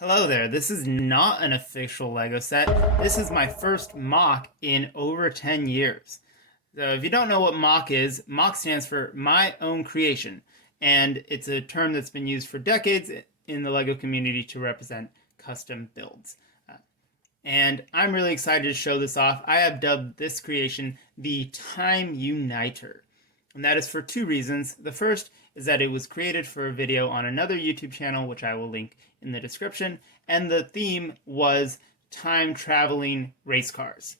Hello there, this is not an official LEGO set. This is my first MOC in over 10 years. So if you don't know what MOC is, MOC stands for My Own Creation, and it's a term that's been used for decades in the LEGO community to represent custom builds. And I'm really excited to show this off. I have dubbed this creation the Time Uniter. And that is for two reasons. The first is that it was created for a video on another YouTube channel, which I will link in the description. And the theme was time traveling race cars.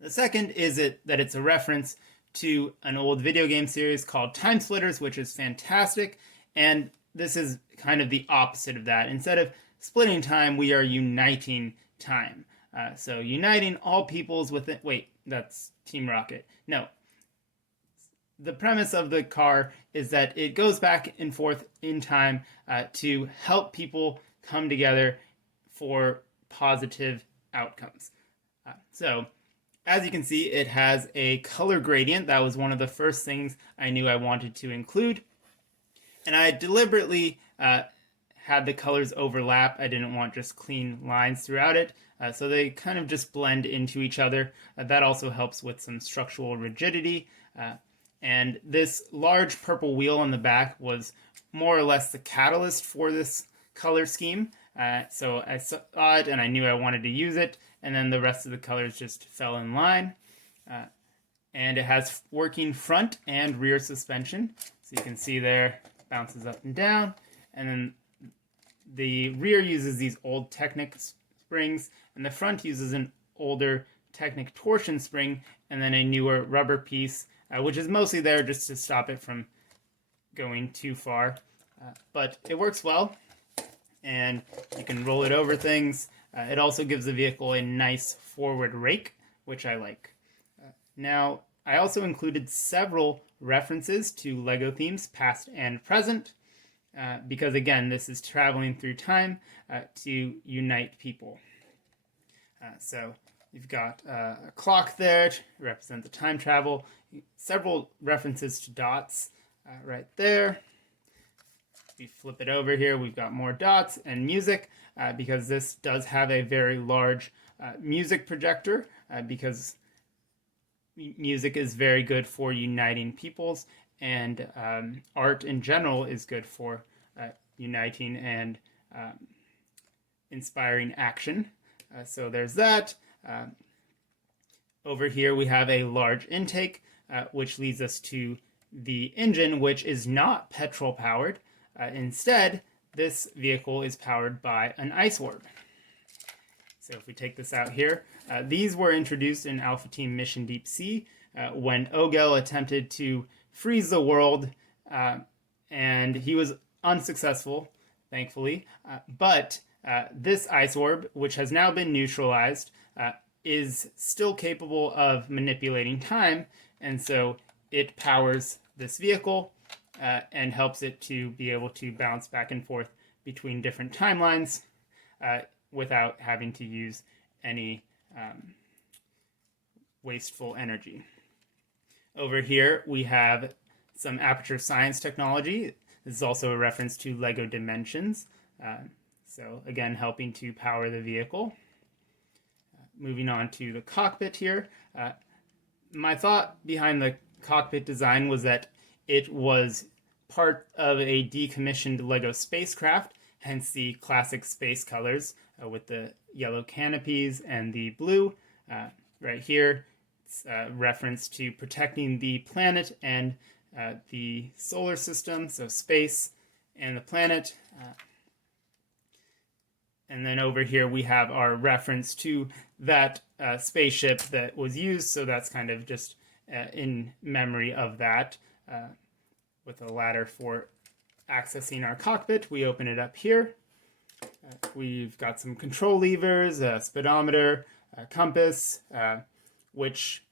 The second is that it's a reference to an old video game series called Time Splitters, which is fantastic. And this is kind of the opposite of that. Instead of splitting time, we are uniting time. So uniting all peoples within. Wait, that's Team Rocket. No. The premise of the car is that it goes back and forth in time to help people come together for positive outcomes. So, as you can see, it has a color gradient. That was one of the first things I knew I wanted to include. And I deliberately had the colors overlap. I didn't want just clean lines throughout it. So they kind of just blend into each other. That also helps with some structural rigidity. And this large purple wheel on the back was more or less the catalyst for this color scheme. So I saw it and I knew I wanted to use it. And then the rest of the colors just fell in line. And it has working front and rear suspension. So you can see there, bounces up and down. And then the rear uses these old Technic springs. And the front uses an older Technic torsion spring. And then a newer rubber piece, which is mostly there just to stop it from going too far. But it works well. And you can roll it over things. It also gives the vehicle a nice forward rake, which I like. Now, I also included several references to LEGO themes, past and present, because again, this is traveling through time to unite people. So you've got a clock there to represent the time travel, several references to dots right there. If we flip it over here, we've got more dots and music, because this does have a very large music projector, because music is very good for uniting peoples, and art in general is good for uniting and inspiring action. So there's that. Over here we have a large intake, which leads us to the engine, which is not petrol powered. Instead, this vehicle is powered by an ice orb. So if we take this out here, these were introduced in Alpha Team Mission Deep Sea when Ogel attempted to freeze the world, and he was unsuccessful, thankfully. But this ice orb, which has now been neutralized, is still capable of manipulating time, and so it powers this vehicle and helps it to be able to bounce back and forth between different timelines without having to use any wasteful energy. Over here we have some aperture science technology. This is also a reference to LEGO Dimensions. So again, helping to power the vehicle. Moving on to the cockpit here. My thought behind the cockpit design was that it was part of a decommissioned LEGO spacecraft, hence the classic space colors with the yellow canopies and the blue. Right here, it's a reference to protecting the planet and the solar system, so space and the planet. And then over here we have our reference to that spaceship that was used, so that's kind of just in memory of that. With a ladder for accessing our cockpit, we open it up here. We've got some control levers, a speedometer, a compass, which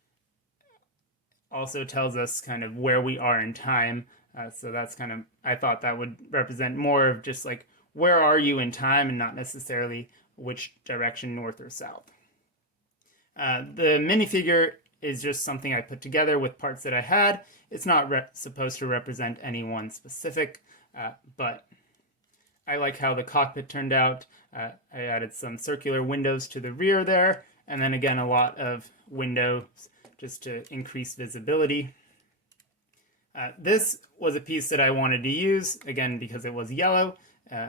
also tells us kind of where we are in time. So that's kind of, I thought that would represent more of just like, where are you in time, and not necessarily which direction, north or south. The minifigure is just something I put together with parts that I had. It's not supposed to represent any one specific, but I like how the cockpit turned out. I added some circular windows to the rear there, and then again a lot of windows just to increase visibility. This was a piece that I wanted to use, again because it was yellow,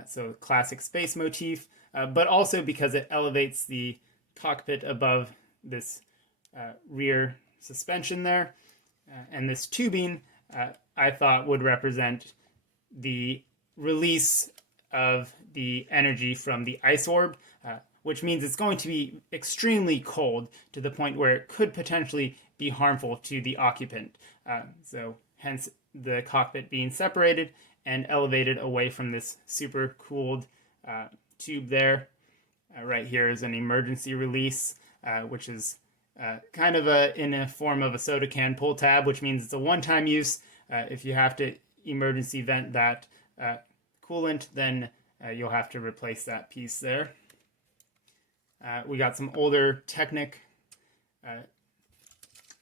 so classic space motif, but also because it elevates the cockpit above this rear suspension there. And this tubing I thought would represent the release of the energy from the ice orb, which means it's going to be extremely cold to the point where it could potentially be harmful to the occupant. So hence the cockpit being separated and elevated away from this super cooled tube there. Right here is an emergency release, which is kind of in a form of a soda can pull tab, which means it's a one-time use. If you have to emergency vent that coolant, then you'll have to replace that piece there. We got some older Technic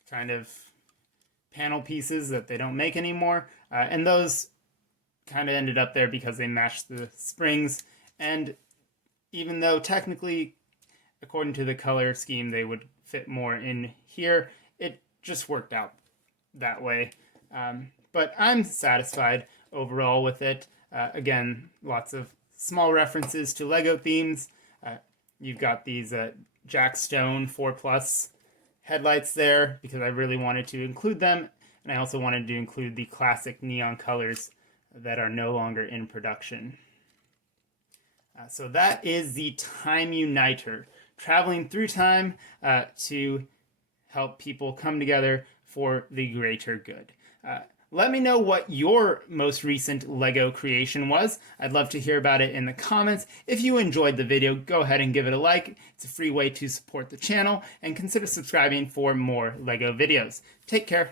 kind of panel pieces that they don't make anymore, and those kind of ended up there because they matched the springs, and even though technically according to the color scheme they would fit more in here, it just worked out that way. But I'm satisfied overall with it. Again, lots of small references to Lego themes. You've got these Jack Stone 4+ headlights there because I really wanted to include them, and I also wanted to include the classic neon colors that are no longer in production. So that is the Time Uniter, traveling through time to help people come together for the greater good. Let me know what your most recent Lego creation was. I'd love to hear about it in the comments. If you enjoyed the video, go ahead and give it a like. It's a free way to support the channel, and consider subscribing for more Lego videos. Take care.